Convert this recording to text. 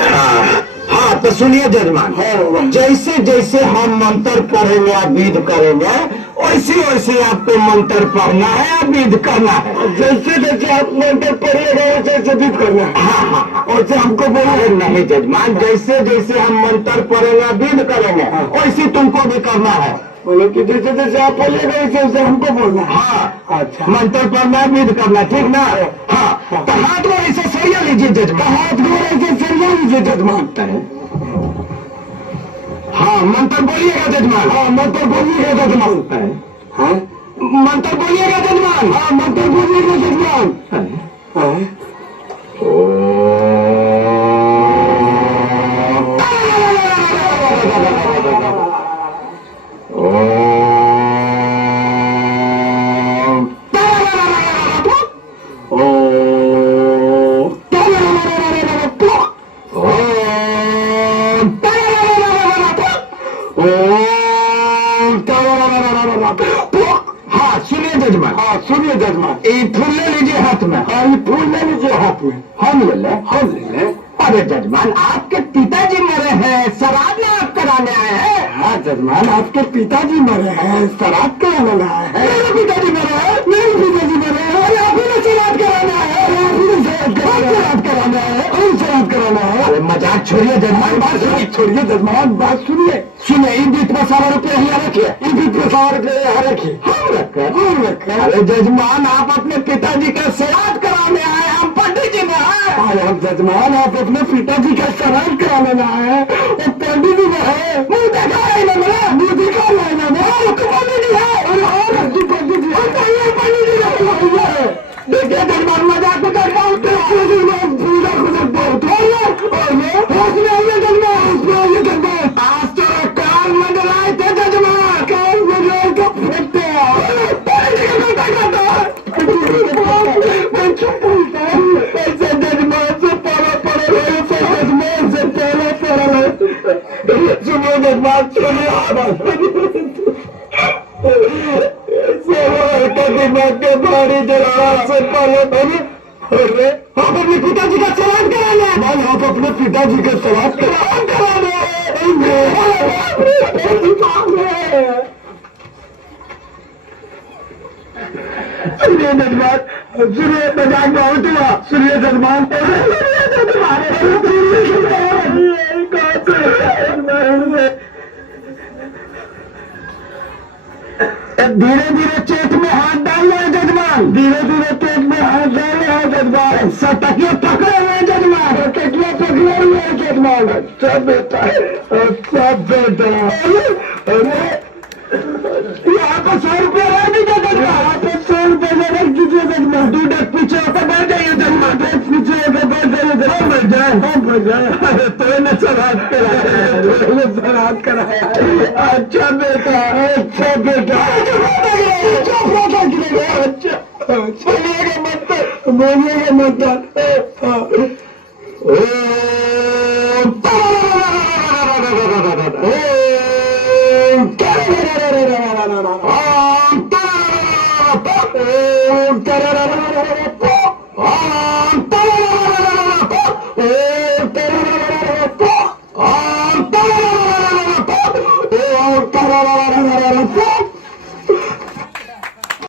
हाँ तो सुनिए जजमान, जैसे जैसे हम मंत्र पढ़ेंगे या विध करेंगे वैसे वैसे आपको मंत्र पढ़ना है या विध करना है। जैसे जैसे आप मंत्र पढ़िएगा वैसे वैसे विध करना है। हाँ, वैसे हमको बोला नहीं जजमान, जैसे जैसे हम मंत्र पढ़ेंगे विध करेंगे वैसे तुमको भी करना है। बोलो कि जैसे जैसे आप बोलिएगा वैसे वैसे हमको बोलना है। हाँ अच्छा, मंत्र पढ़ना विध करना, ठीक ना। हाँ तो हाथ में ऐसे सरिया लीजिए जजमान, हाथ में ऐसे सरिया लीजिए जजमान। हाँ मंत्र बोलिएगा जजमान। हाँ मंत्र बोलिएगा जजमान। हाँ मंत्र बोलिएगा जजमान। हाँ मंत्र बोलिएगा जजमान। हाँ सुनिए जजमान, हाँ सुनिए जजमान। ये फूल ले लीजिए हाथ में। हाँ ये फूल ले लीजिए हाथ में। हम ले ले। हम ले लें। अरे जजमान आपके पिताजी मरे हैं, श्राद्ध में आप कराने आए हैं। हाँ जजमान आपके पिताजी मरे हैं, श्राद्ध कराने आए हैं। मेरे पिताजी मरे हैं, मेरे पिताजी मरे हैं। अरे आप ही श्राद्ध कराने आए हैं। श्राद्ध कराना है, श्राद्ध कराना है। अरे मजाक छोड़िए जजमान, बात सुनिए। छोड़िए जजमान, बात सुनिए। सुनिए इन बीच में 100 रुपये यहाँ रखिए। इन बीच में 100 रुपये यहाँ रखिए। हम रखे। हम रखे। अरे जजमान आप अपने पिताजी का श्राद्ध कराने आए हैं, हम पंडित जी में हैं। अरे हम जजमान आप अपने पिताजी का श्राद्ध कराने आए हैं, वो पंडित जी में है। मुंह देखा है ना मेरा, मुँह दिखा लेना ना, तो पंडित जी है। अरे और जी पंडित जी है। पंडित जी है। देखिए जजमान मजाक में कर रहा हूँ। पूजा कुछ बहुत हो गया। और ये उसमें आइए जजमान, उसमें आइए जजमान। आज तो काल मंडल आए थे जजमान। काल मंडल का फेंकते हैं। पंडित जी का करता है। ऐसे जजमान से पड़ा पड़े रहे, ऐसे जजमान से पड़ा पड़ा रहे। सुनो जजमान, दिमाग के भारी जज्बात से पहले अरे आप अपने पिताजी का श्राद्ध कराने आए हैं। आप अपने पिताजी का श्राद्ध कराने सुनिए जजमान, सुनिए मजाक बहुत हुआ। सुनिए जजमान, धीरे धीरे चेत में हाथ डाल रहे हैं जजमान। धीरे धीरे चेत में हाथ डाल रहे हैं जजमान। सटकिया पकड़े हुए हैं जजमान। सटकिया पकड़े हुए हैं जजमान। अच्छा बेटा, अच्छा बेटा। अरे यहाँ पे 100 रुपया रह दीजिए जजमान। यहाँ पे 100 रुपये रख दीजिए जजमान। 2 डेग पीछे होकर बैठ जाइए जजमान। डेग पीछे होकर बैठ जाइए जजमान। हम बैठ जाए, हम बैठ जाए। अरे तो ने श्राद्ध कराया, तो ने श्राद्ध कराया। अच्छा बेटा, अच्छा बेटा। बोलिएगा मत, बोलिएगा मत।